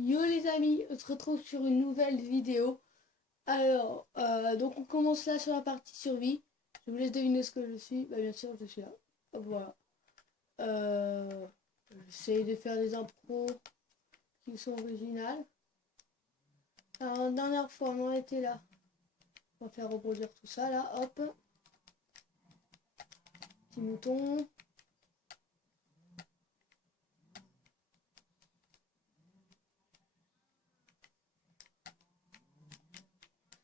Yo les amis, on se retrouve sur une nouvelle vidéo. Alors, donc on commence là sur la partie survie. Je vous laisse deviner ce que je suis. Bah bien sûr, je suis là. Voilà. Euh, J'essaie de faire des intros qui sont originales. Alors, la dernière fois, on en était là. On va faire reproduire tout ça là. Hop. Petit mouton.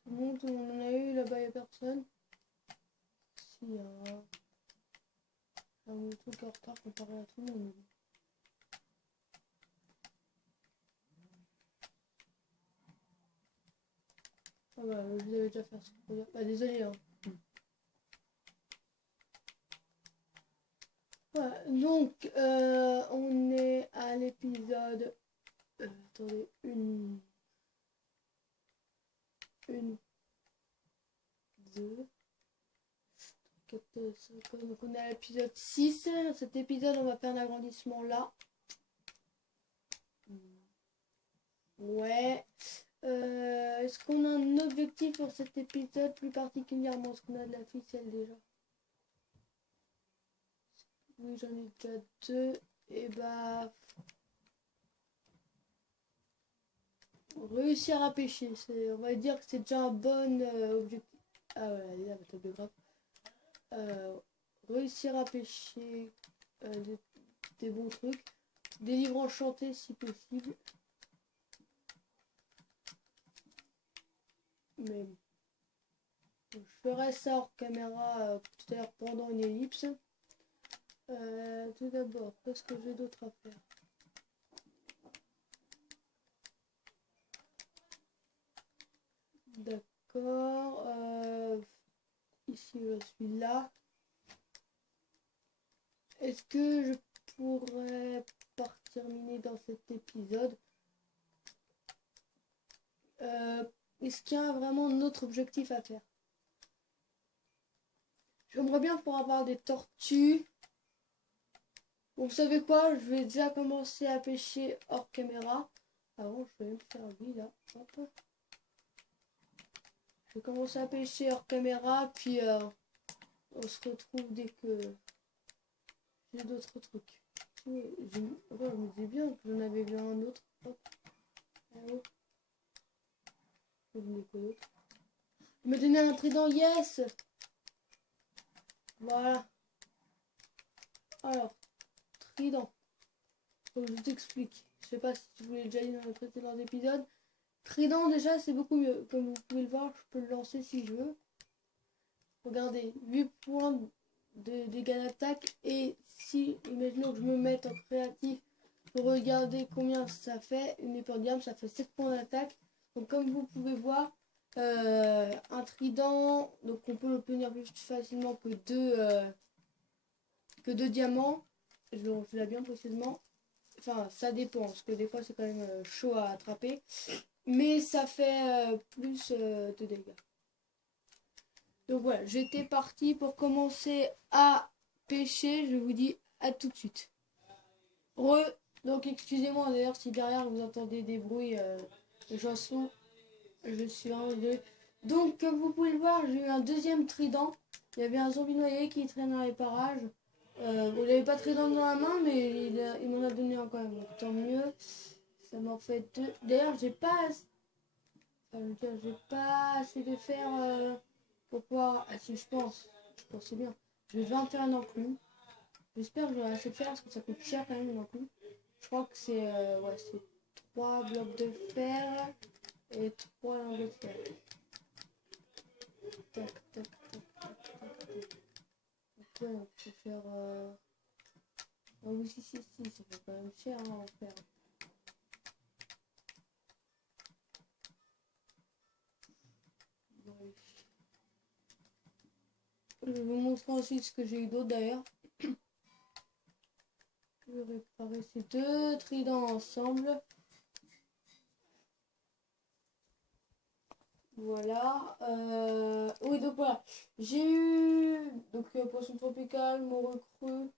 Bon, tout le monde en a eu. Là-bas, il n'y a personne. Si, il y a un mouton qui est en retard comparé à tout le monde. Ah bah, je vous avais déjà fait ce qu'on peut dire. Bah, désolé, hein. Voilà, donc on est à l'épisode. Attendez, une, deux, quatre, cinq. Donc on est à l'épisode 6. Cet épisode, on va faire un agrandissement là. Ouais. Est-ce qu'on a un objectif pour cet épisode plus particulièrement? Est-ce qu'on a de la ficelle déjà? Oui, j'en ai déjà deux. Et bah. Réussir à pêcher. On va dire que c'est déjà un bon objectif. Ah ouais, allez, la table de graphe. Réussir à pêcher des bons trucs. Des livres enchantés si possible. Mais je ferai ça hors caméra tout à l'heure pendant une ellipse. Tout d'abord, qu'est-ce que j'ai d'autre à faire? D'accord. Ici, je suis là. Est-ce que je pourrais terminer dans cet épisode? Est-ce qu'il y a vraiment un autre objectif à faire? J'aimerais bien pouvoir avoir des tortues. Bon, vous savez quoi? Je vais déjà commencer à pêcher hors caméra. Avant, je vais même faire lui là. Hop. Je vais commencer à pêcher hors caméra, puis on se retrouve dès que j'ai d'autres trucs. Ouais, je me dis bien que j'en avais vu un autre. Hop. Oh. Je me donner un trident, yes! Voilà. Alors, trident. Donc, je t'explique. Je sais pas si tu voulais déjà dire dans le précédent épisode. Trident, déjà, c'est beaucoup mieux. Comme vous pouvez le voir, je peux le lancer si je veux. Regardez, 8 points de dégâts d'attaque. Et si, imaginons que je me mette en créatif pour regarder combien ça fait, une épée en diamant, ça fait 7 points d'attaque. Donc, comme vous pouvez voir, un trident, donc on peut l'obtenir plus facilement que deux diamants. Je l'ai bien précisément. Enfin, ça dépend, parce que des fois c'est quand même chaud à attraper. Mais ça fait plus de dégâts. Donc voilà, j'étais parti pour commencer à pêcher. Je vous dis à tout de suite. Donc excusez-moi d'ailleurs si derrière vous entendez des bruits de chansons. Je suis vraiment désolée. Donc comme vous pouvez le voir, j'ai eu un deuxième trident. Il y avait un zombie noyé qui traîne dans les parages. Il n'avait pas de trident dans la main, mais il m'en a donné un quand même. Donc tant mieux. Ça m'en fait deux. D'ailleurs, j'ai pas assez de fer pour pouvoir. Ah si, je pense. Je pense c'est bien. Je vais en faire un enclume. J'espère que j'aurai assez de fer parce que ça coûte cher quand même un enclume. Je crois que c'est ouais, c'est 3 blocs de fer et 3 lingots de fer. Tac, tac, tac, tac, tac, tac. Ok, on peut faire. Ah oui, si, ça fait quand même cher hein, en fer. Ouais. Je vais vous montrer ensuite ce que j'ai eu d'autre d'ailleurs. Je vais réparer ces deux tridents ensemble. Voilà. Oui, donc voilà. J'ai eu donc poisson tropical, morue crue.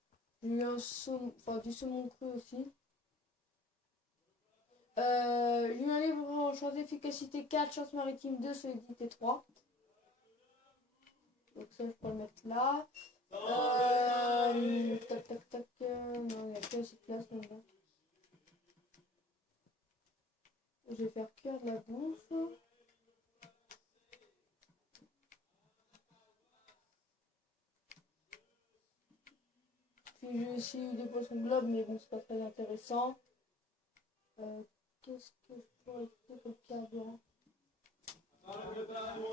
J'ai eu un saumon, enfin du saumon cru aussi. chance d'efficacité 4, chance maritime 2, solidité 3. Donc ça, je peux le mettre là. Tac, tac, tac. Non, il n'y a que assez de place maintenant. Je vais faire cuire de la bouffe. Puis j'ai aussi eu des poissons globes, mais bon, c'est pas très intéressant. Qu'est-ce que je pourrais utiliser comme carburant?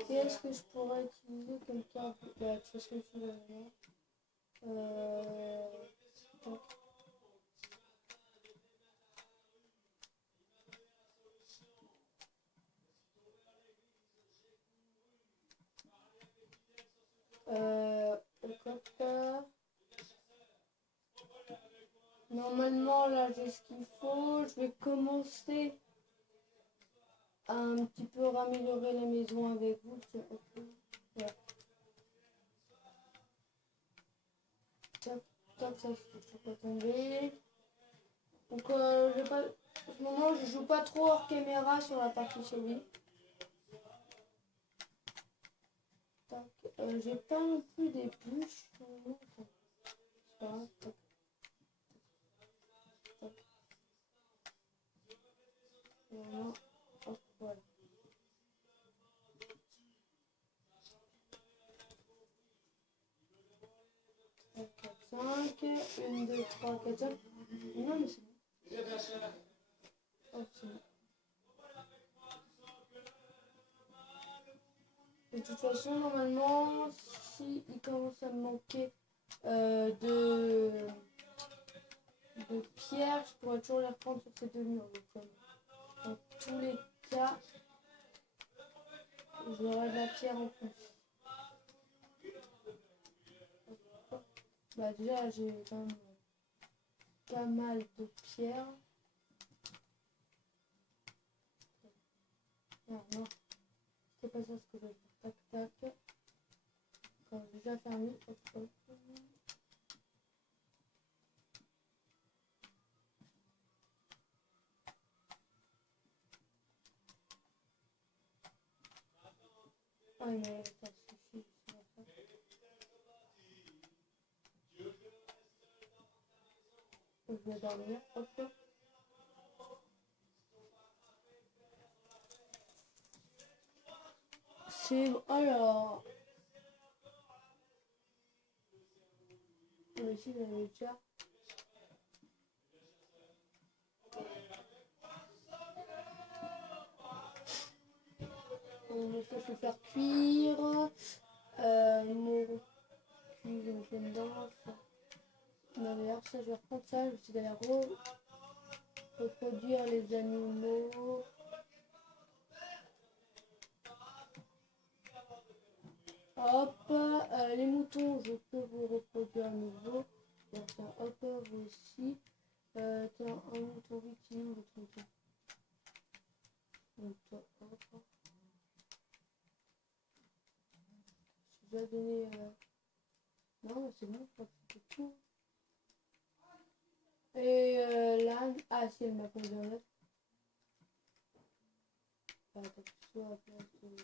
Qu'est-ce que je pourrais utiliser comme carburant? Bah, de toute façon, je vais voir. Tac. Hop. Normalement, là, j'ai ce qu'il faut. Je vais commencer à un petit peu raméliorer la maison avec vous. Tiens, hop. Ouais. Tac, tac, ça, je peux pas tomber. Donc, en ce moment, je joue pas trop hors caméra sur la partie survie. Tac, j'ai pas non plus des bûches. C'est pas grave. Tac, tac. Voilà. Hop, voilà. 3, 4, 5. 1, 2, 3, 4, 5. Non, mais c'est bon. Hop, c'est bon. De toute façon, normalement, si il commence à me manquer de pierre, je pourrais toujours les reprendre sur ces deux murs. Donc, dans tous les cas, j'aurai de la pierre en plus. Bah déjà, j'ai quand même pas mal de pierres. Non, c'est pas ça ce que je veux faire. Tac, tac. Quand j'ai déjà fermé, hop, hop. Ah mais ça suffit. Je vais dormir, hop, hop. C'est bon. Alors. Mais ici, j'avais déjà. Ça, je vais faire cuire. Mon cuire, je vais dedans. Non, d'ailleurs, ça, je vais reprendre ça. Je vais essayer d'aller reproduire les animaux. Hop, les moutons, je peux vous reproduire à nouveau. Donc, ça, hop, vous aussi. Tiens, un mouton viking, l'autre mouton. Donc, toi, hop. Je vais donner. Non, c'est bon, je crois que c'était tout. Et l'âne. Ah, si, elle m'a posé un œuf. Attends, soit à place de.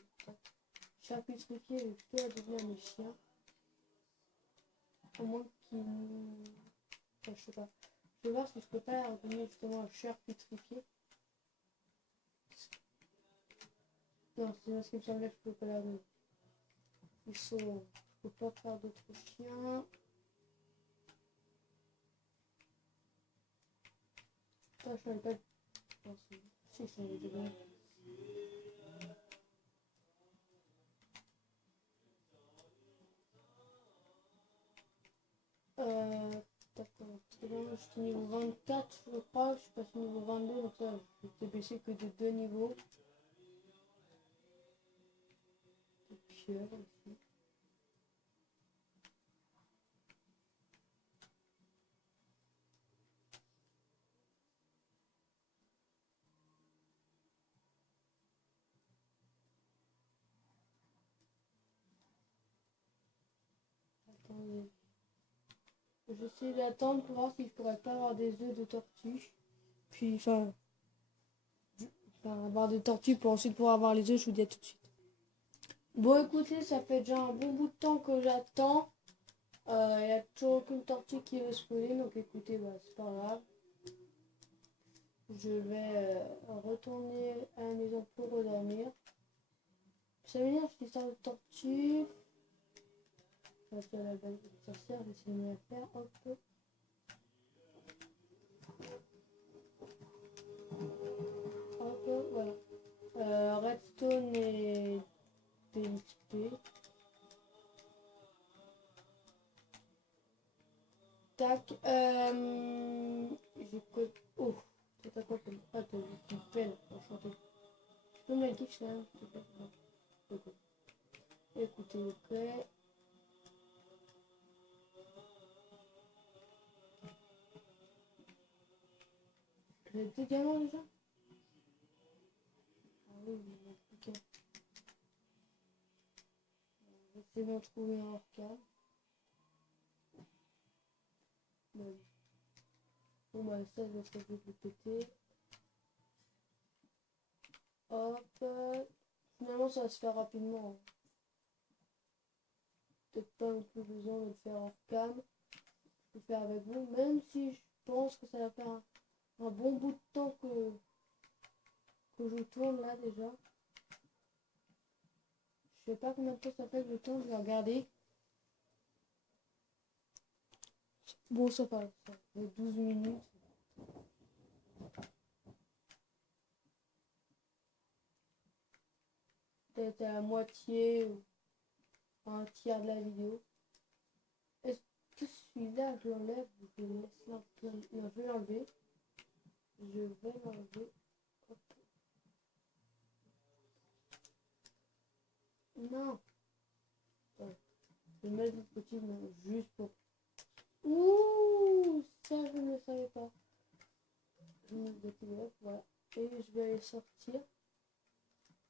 Charcuterie, je vais plutôt la donner à mes chiens. Au moins qu'ils. Enfin, je sais pas. Je vais voir si je peux pas leur donner justement un charcuterie. Non, c'est parce qu'il me semblait que je peux pas leur donner. Ils sont. Je peux pas faire d'autres chiens. Ah, je savais pas. Non, si, je savais déjà. Je suis niveau 24, je crois. Je suis passé niveau 22, donc ça, je vais baisser que de 2 niveaux. De pieuvre ici. Attendez. J'essaie d'attendre pour voir si je pourrais pas avoir des œufs de tortue. Puis, enfin, Enfin, avoir des tortues pour ensuite pouvoir avoir les œufs, je vous dis à tout de suite. Bon, écoutez, ça fait déjà un bon bout de temps que j'attends. Il n'y a toujours aucune tortue qui veut spawner, donc écoutez, bah, c'est pas grave. Je vais retourner à la maison pour redormir. Ça m'énerve cette histoire de tortue. Je vais à la base de sorcière, je vais essayer de me la faire. Hop. Hop, voilà. Redstone et PXP. Tac. J'ai quoi? Oh, t'as quoi comme. Ah, t'as une pelle, enchanté. Tu peux me la geek, là, s'il te plaît? Non. Ok. Écoutez, ok. J'ai 2 diamants déjà? Ah oui, ok. Je vais essayer d'en trouver un hors cas. Bon, bah ça, je vais essayer de le péter. Hop. Finalement, ça va se faire rapidement. Peut-être pas non plus besoin de le faire hors cam. Je peux faire avec vous, même si je pense que ça va faire un bon bout de temps que je tourne là déjà. Je sais pas combien de temps ça fait que je tourne, je vais regarder. Bon, ça fait 12 minutes. Peut-être à la moitié ou un tiers de la vidéo. Est-ce que celui-là, je l'enlève ou je le laisse là? Non, je vais l'enlever. Je vais l'enlever. Hop. Non. Ouais. Je vais mettre le petit juste pour... Ouh, ça je ne le savais pas. Je vais mettre le petit bloc, voilà. Et je vais aller sortir.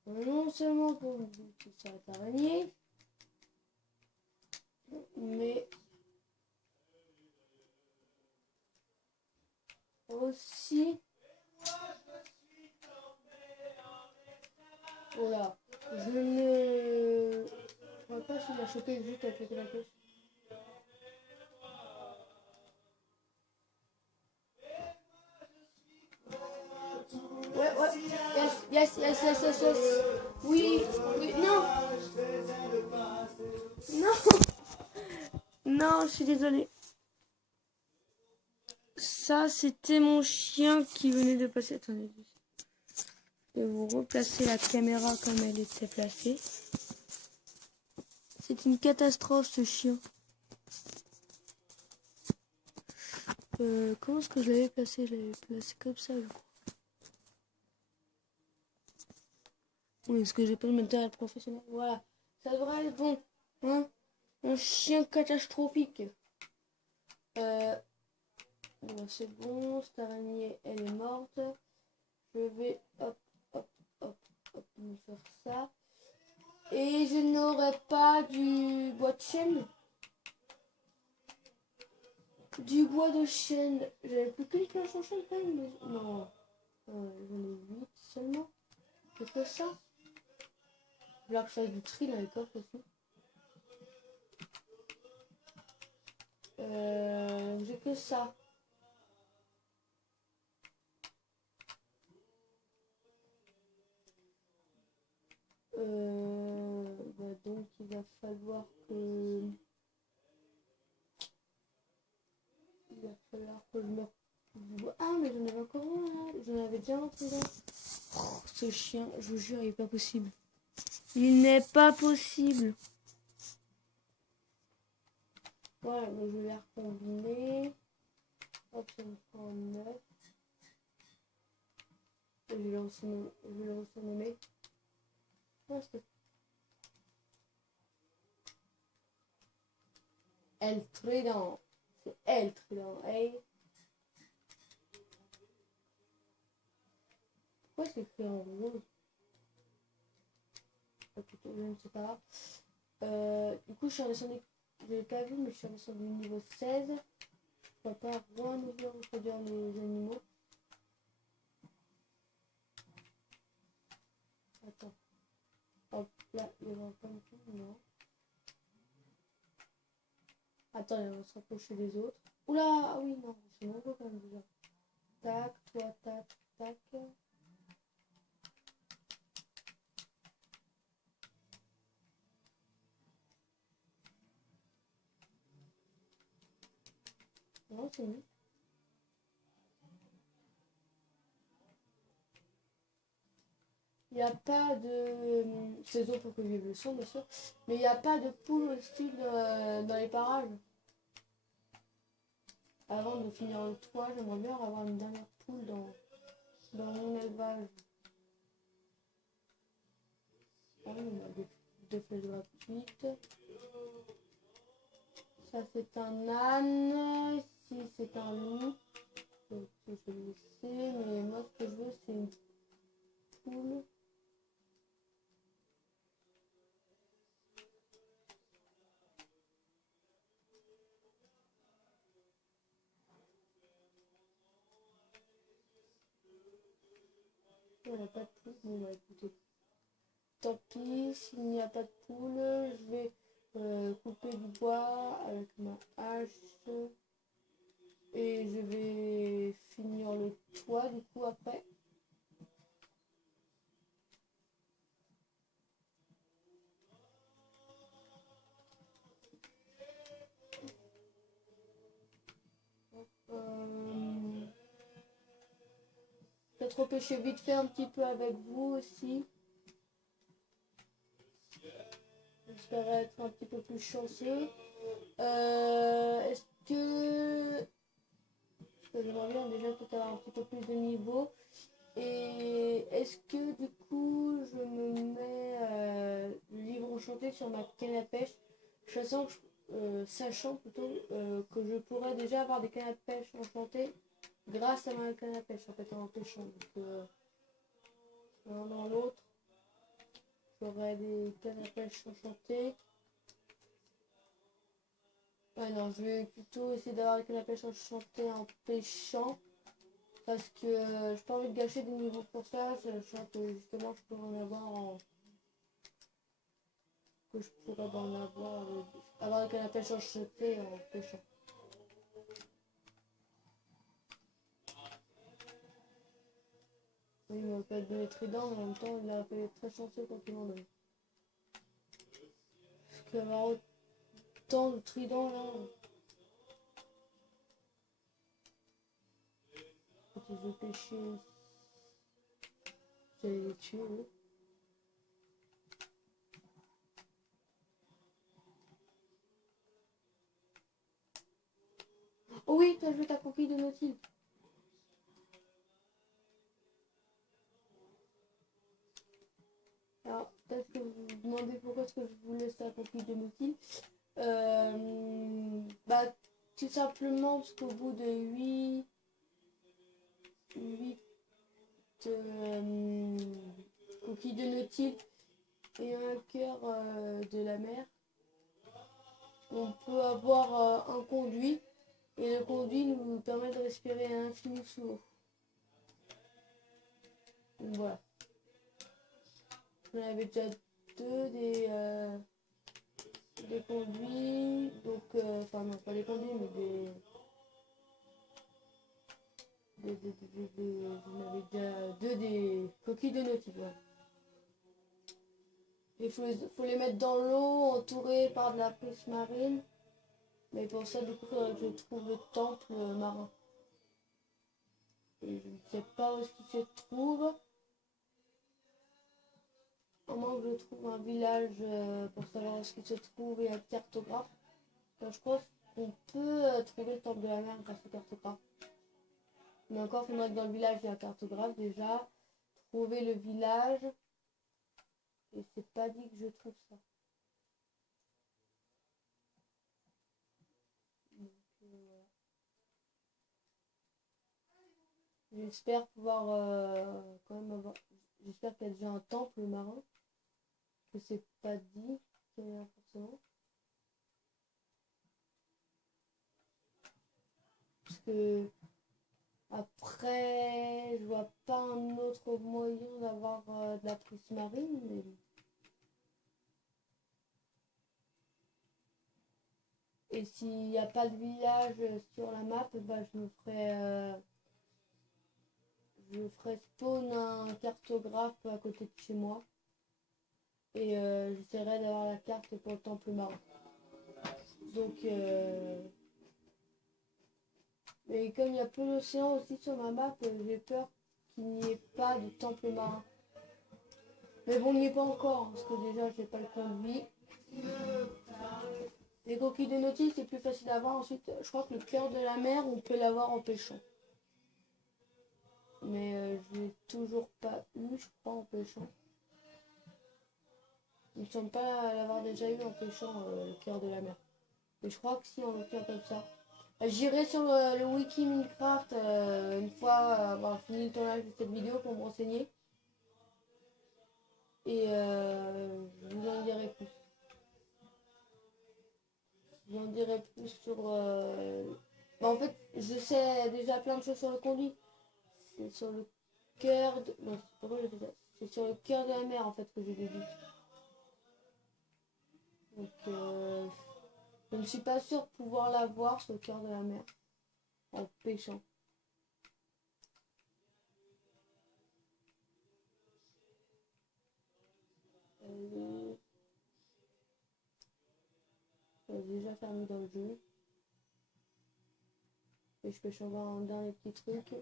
Non seulement pour me buter sur cette araignée, mais aussi... Voilà. Je ne... Je ne sais pas s'il a chopé juste à péter la caisse. Ouais, ouais. Yes. Oui, non. Non. Non, je suis désolée. Ça, c'était mon chien qui venait de passer. Attendez. Je vais vous replacer la caméra comme elle était placée. C'est une catastrophe, ce chien. Comment est-ce que je l'avais placé? Je l'avais placé comme ça, je crois. Oui, est-ce que j'ai pas le matériel professionnel? Voilà. Ça devrait être bon. Hein? Un chien catastrophique. Bon, c'est bon. Cette araignée, elle est morte. Je vais, hop, me faire ça. Et je n'aurai pas du bois de chêne. Du bois de chêne. J'avais plus qu'une planche en chêne quand même. Non. J'en ai 8 seulement. C'est que ça. Il va que je fasse du tri dans les coffres aussi. J'ai que ça. Donc il va falloir que... je me... Ah mais j'en avais encore un là. J'en avais déjà un là. Oh, ce chien, je vous jure, il n'est pas possible. Il n'est pas possible. Voilà, donc je vais les recombiner. Hop, ça me prend 9. Je vais le renommer. El Trident. C'est El Trident. Hey. Pourquoi c'est écrit en rouge? Je ne sais pas. Du coup, je suis redescendu. Je l'ai pas vu, mais je suis redescendu au niveau 16. Je ne peux pas renouveler reproduire les animaux. Attends. Hop, là, il y aura pas de tout, non. Attends, on va se rapprocher des autres. Oula, ah oui, non, c'est nombreux quand même déjà. Tac, toi, tac, tac. Non, c'est mieux. Il n'y a pas de... C'est eux pour que vive le son, bien sûr. Mais il n'y a pas de poule hostile dans les parages. Avant de finir le toit, j'aimerais bien avoir une dernière poule dans mon élevage. Ah oui, on a deux flèches gratuites. Ça, c'est un âne. Ici, c'est un loup. Donc, je vais le laisser. Mais moi, ce que je veux, c'est une poule. Il n'y a pas de poule. Bon, bah écoutez. Tant pis, s'il n'y a pas de poule, je vais couper du bois avec ma hache. Et je vais finir le toit du coup après. Peut-être repêcher vite fait un petit peu avec vous aussi. J'espère être un petit peu plus chanceux. Est-ce que... J'aimerais bien déjà peut-être avoir un petit peu plus de niveau. Et est-ce que du coup je me mets le livre enchanté sur ma canne à pêche, sachant plutôt que je pourrais déjà avoir des cannes à pêche enchantées grâce à ma canne à pêche en fait en pêchant. Donc l'un dans l'autre, j'aurai des cannes à pêche enchantées. Ouais non, je vais plutôt essayer d'avoir des cannes à pêche enchantées en pêchant. Parce que j'ai pas envie de gâcher des niveaux pour ça, sachant que justement je pourrais en avoir en... que je pourrais en avoir avoir des cannes à pêche enchantées en pêchant. Oui, il m'a pas donné trident, mais en même temps il a fait très chanceux quand il m'en donne. Parce qu'avoir autant de tridents là, quand je veux pêcher, j'allais les tuer eux. Oh oui, t'as joué ta coquille de Nautilus. Alors, peut-être que vous vous demandez pourquoi est-ce que je vous laisse la coquille de Nautilus. Bah, tout simplement parce qu'au bout de 8 coquilles de Nautilus et un cœur de la mer, on peut avoir un conduit. Et le conduit nous permet de respirer à l'infini sous l'eau. Donc voilà. J'en avais déjà deux des conduits. Donc, enfin non, pas des conduits, mais j'en avais déjà deux des coquilles de Nautilus. Voilà. Il faut les mettre dans l'eau, entourées par de la prismarine. Mais pour ça, du coup, il faudrait que je trouve le temple marin. Et je ne sais pas où est-ce qu'il se trouve. À moins que je trouve un village pour savoir où est-ce qu'il se trouve et un cartographe. Donc, je pense qu'on peut trouver le temple de la mer grâce au cartographe. Mais encore, il faudrait que dans le village, il y ait un cartographe déjà. Trouver le village. Et c'est pas dit que je trouve ça. Donc, voilà. J'espère pouvoir quand même avoir... J'espère qu'il y a déjà un temple marin. Que c'est pas dit qu'il y en a forcément. Parce que Après, je vois pas un autre moyen d'avoir de la prismarine. Mais... Et s'il n'y a pas de village sur la map, bah, je ferai spawn un cartographe à côté de chez moi. Et j'essaierai d'avoir la carte pour le temple marin. Donc, mais comme il y a peu d'océan aussi sur ma map, j'ai peur qu'il n'y ait pas de temple marin. Mais bon, il n'y est pas encore, hein, parce que déjà, j'ai pas le conduit. Les coquilles de nautilus, c'est plus facile à voir. Ensuite, je crois que le cœur de la mer, on peut l'avoir en pêchant. Mais je l'ai toujours pas eu, je crois, en pêchant. Il me semble pas l'avoir déjà eu en pêchant le cœur de la mer. Mais je crois que si, on le tient comme ça. J'irai sur le wiki Minecraft une fois avoir fini le tournage de cette vidéo pour me renseigner. Et je vous en dirai plus. Je vous en dirai plus sur... Bah, en fait, je sais déjà plein de choses sur le conduit. C'est sur le cœur de... Non, c'est sur le cœur de la mer en fait que j'ai des doutes. Donc je ne suis pas sûre de pouvoir la voir sur le cœur de la mer en pêchant. J'ai déjà fermé dans le jeu. Et je pêche encore un dernier petit truc.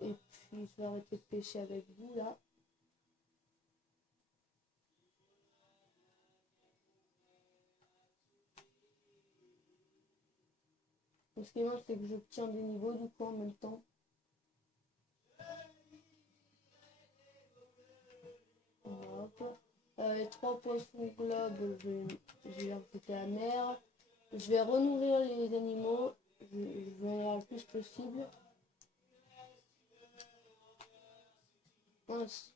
Et puis je vais arrêter de pêcher avec vous là. Ce qui est mal, c'est que j'obtiens des niveaux du coup en même temps. Hop. Les 3 poissons globes, je vais rajouter la mer. Je vais renourrir les animaux. Je vais en avoir le plus possible. Ouf.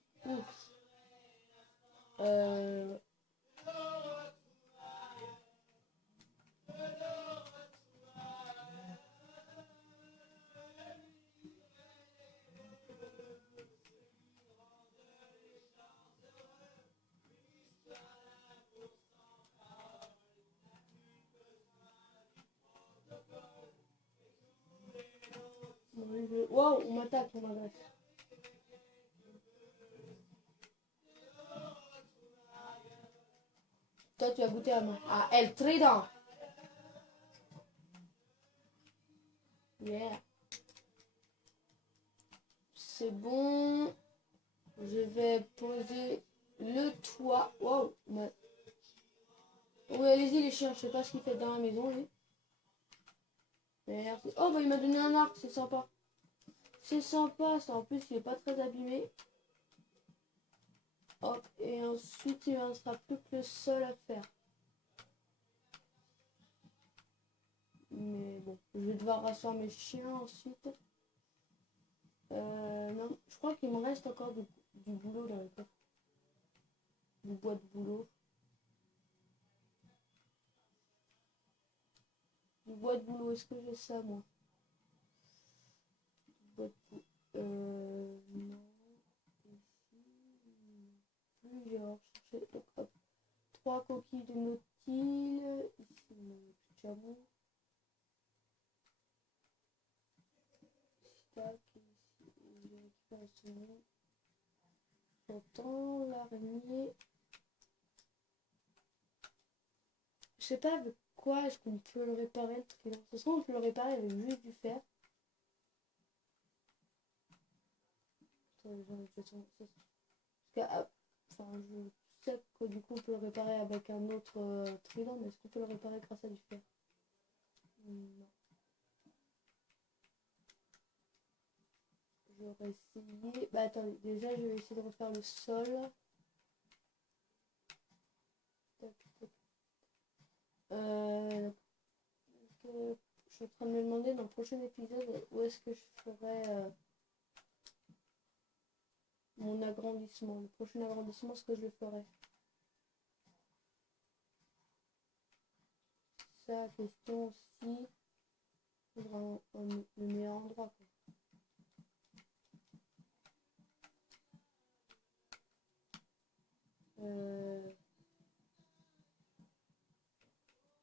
Waouh, on m'attaque, on m'attaque. Toi, tu as goûté à moi. Ah, El Trident. Yeah. C'est bon. Je vais poser le toit. Waouh. Oui, allez-y les chiens, je sais pas ce qu'il fait dans la maison, lui. Merci. Oh, bah il m'a donné un arc, c'est sympa. C'est sympa, ça. En plus, il est pas très abîmé. Hop, et ensuite, il ne restera plus que le sol à faire. Mais bon, je vais devoir rasseoir mes chiens ensuite. Non, je crois qu'il me reste encore du boulot dans le coffre. Du bois de boulot. Du bois de boulot, est-ce que j'ai ça, moi? Du bois de boulot. Non. Ici. Je vais rechercher. Donc, hop. 3 coquilles de nautile. Ici, le chameau. Tac, ici, je récupère le saumon. J'entends l'araignée. Je sais pas avec quoi est-ce qu'on peut le réparer le trident. De toute façon, on peut le réparer avec juste du fer. Enfin, je sais que du coup on peut le réparer avec un autre trident, mais est-ce qu'on peut le réparer grâce à du fer? Non. J'aurais essayé. Bah attendez, déjà je vais essayer de refaire le sol. Tac, tac. Je suis en train de me demander dans le prochain épisode où est-ce que je ferai mon agrandissement. Le prochain agrandissement, ce que je le ferai. Ça, question aussi. faudra le meilleur endroit, quoi.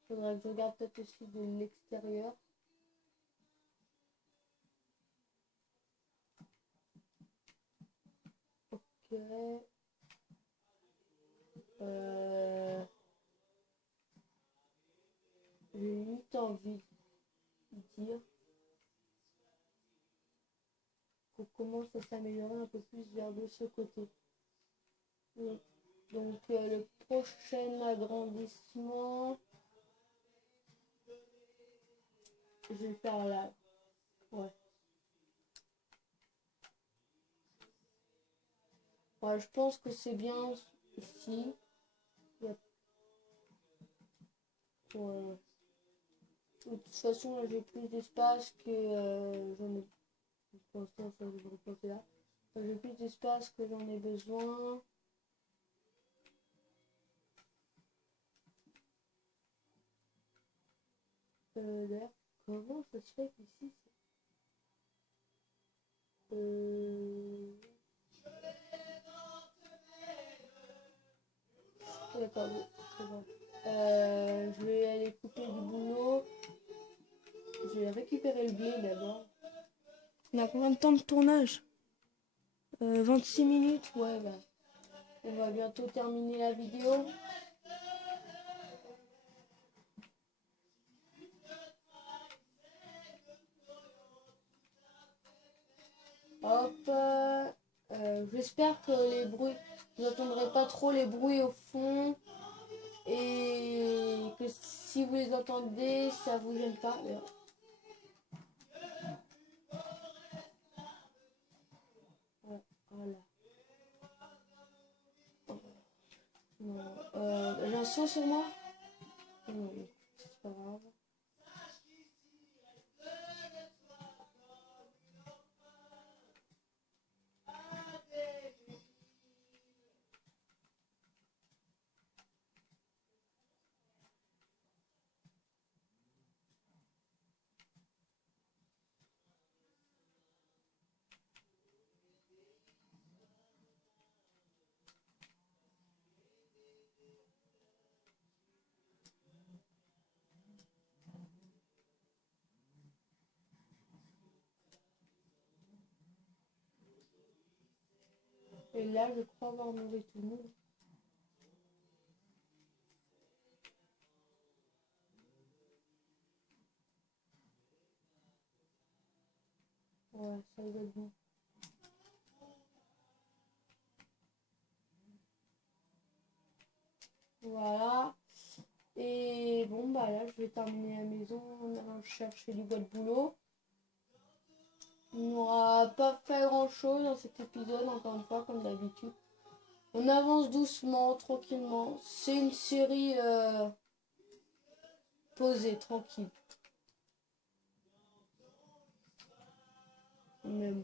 Faudrait que je regarde peut-être aussi de l'extérieur. Ok. J'ai limite envie de dire qu'on commence à s'améliorer un peu plus vers de ce côté. Donc le prochain agrandissement, je vais le faire là. Ouais. Ouais, je pense que c'est bien ici. De toute façon, là, j'ai plus d'espace que j'en ai. Pour l'instant, ça, je vais repasser là. J'ai plus d'espace que j'en ai besoin. D'ailleurs, comment ça se fait qu'ici d'accord, bon, c'est bon. Je vais aller couper du boulot. Je vais récupérer le blé d'abord. On a combien de temps de tournage 26 minutes, ouais, bah. On va bientôt terminer la vidéo. Hop. J'espère que les bruits, vous n'entendrez pas trop les bruits au fond. Et que si vous les entendez, ça vous gêne pas. Voilà. J'ai un son sur moi. Non, c'est pas grave. Et là, je crois avoir nourri tout le monde. Ouais, ça va être bon. Voilà. Et bon, bah là, je vais terminer la maison en allant chercher du bois de boulot. On n'aura pas fait grand chose dans cet épisode, encore une fois, comme d'habitude. On avance doucement, tranquillement. C'est une série posée, tranquille. Même.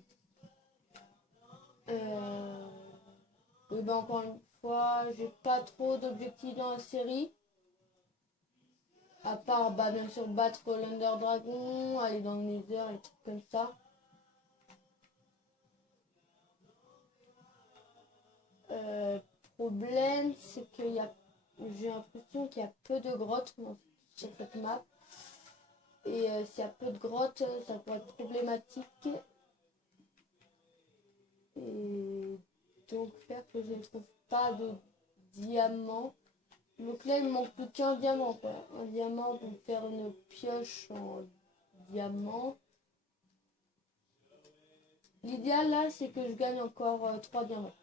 Oui, bah encore une fois, j'ai pas trop d'objectifs dans la série. À part, bah, bien sûr, battre l'Under Dragon, aller dans le Nether et trucs comme ça. Problème, c'est que j'ai l'impression qu'il y a peu de grottes sur cette map. Et s'il y a peu de grottes, ça pourrait être problématique. Et donc faire que je ne trouve pas de diamant. Donc là, il me manque plus qu'un diamant, quoi. Un diamant pour faire une pioche en diamant. L'idéal là, c'est que je gagne encore 3 diamants.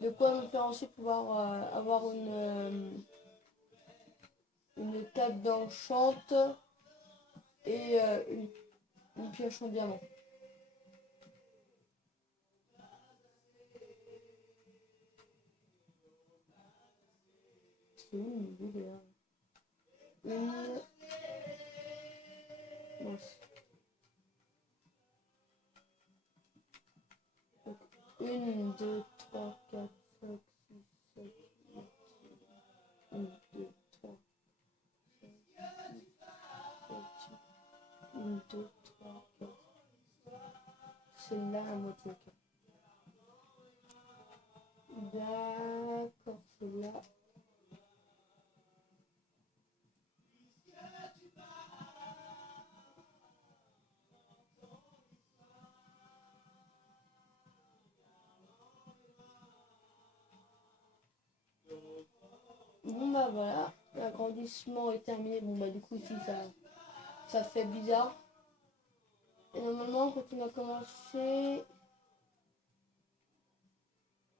De quoi me faire ensuite pouvoir avoir une table d'enchante et une pioche en diamant. C'est où une idée là? Mince. 1, 2, 3, 4, 5, 6, 7, 8, 1, 2, 3, 5, 6, 7, 8. celle-là à moitié. D'accord, celle-là. Bon bah voilà, l'agrandissement est terminé. Bon bah du coup ici ça fait bizarre. Et normalement quand on a commencé,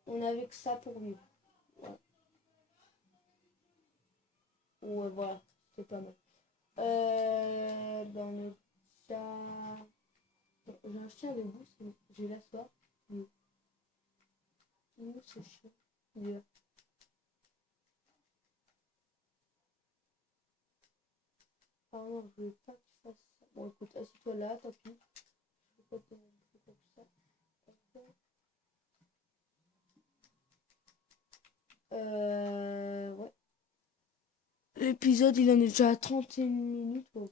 on avait que ça pour vivre. Voilà. Ouais voilà, c'est pas mal. Ben on est déjà... J'ai un chien avec vous, j'ai la soif. Oui. C'est chiant. Dur. Ah non, je veux pas que tu fasses ça. Bon écoute, assieds-toi là, tapis. Je peux pas te faire comme ça. Ouais. L'épisode il en est déjà à 31 minutes. Bon.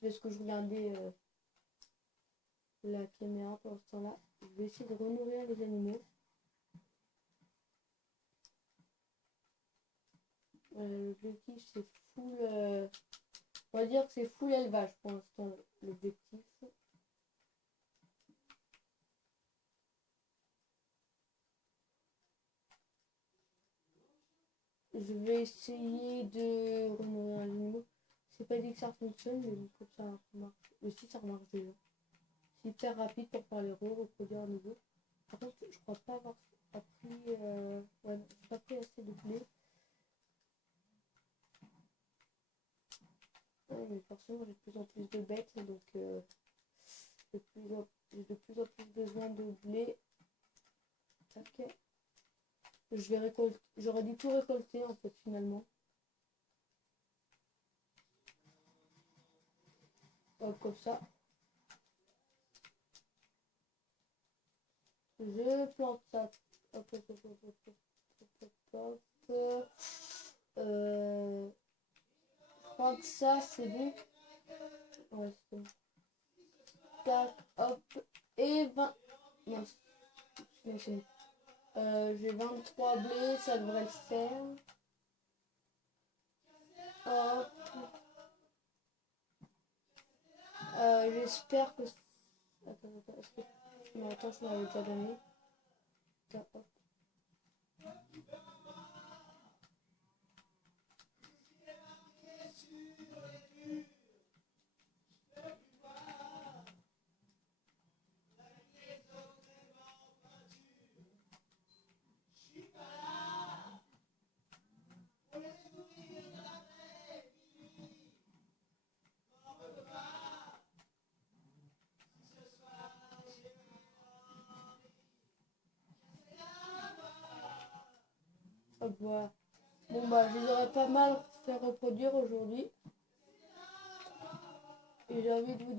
C'est parce que je regardais la caméra pendant ce temps-là. Je vais essayer de renourrir les animaux. L'objectif c'est full... on va dire que c'est full élevage pour l'instant l'objectif. Je vais essayer de renourrir les animaux. C'est pas dit que ça fonctionne, mais comme ça marche. Aussi ça marche déjà. C'est hyper rapide pour faire les reproduire à nouveau. Par contre, je crois pas avoir appris... ouais, j'ai pas pris assez de blé. Ouais, mais forcément, j'ai de plus en plus de bêtes, donc j'ai de plus en plus besoin de blé. Ok. Je vais récolter. J'aurais dû tout récolter en fait finalement. Hop, comme ça. Je plante ça. Hop, hop, hop, hop, hop, hop, hop, hop. Je plante ça, c'est bon. Ouais, c'est bon. Tac, hop. Et 20. Non, c'est bon. J'ai 23 blés, ça devrait le faire. Hop. J'espère que... Attends, est-ce que... Non, attends, je m'avais déjà donné. Tac, hop. Hop, voilà. Bon bah je les aurais pas mal fait reproduire aujourd'hui. Et j'ai envie de vous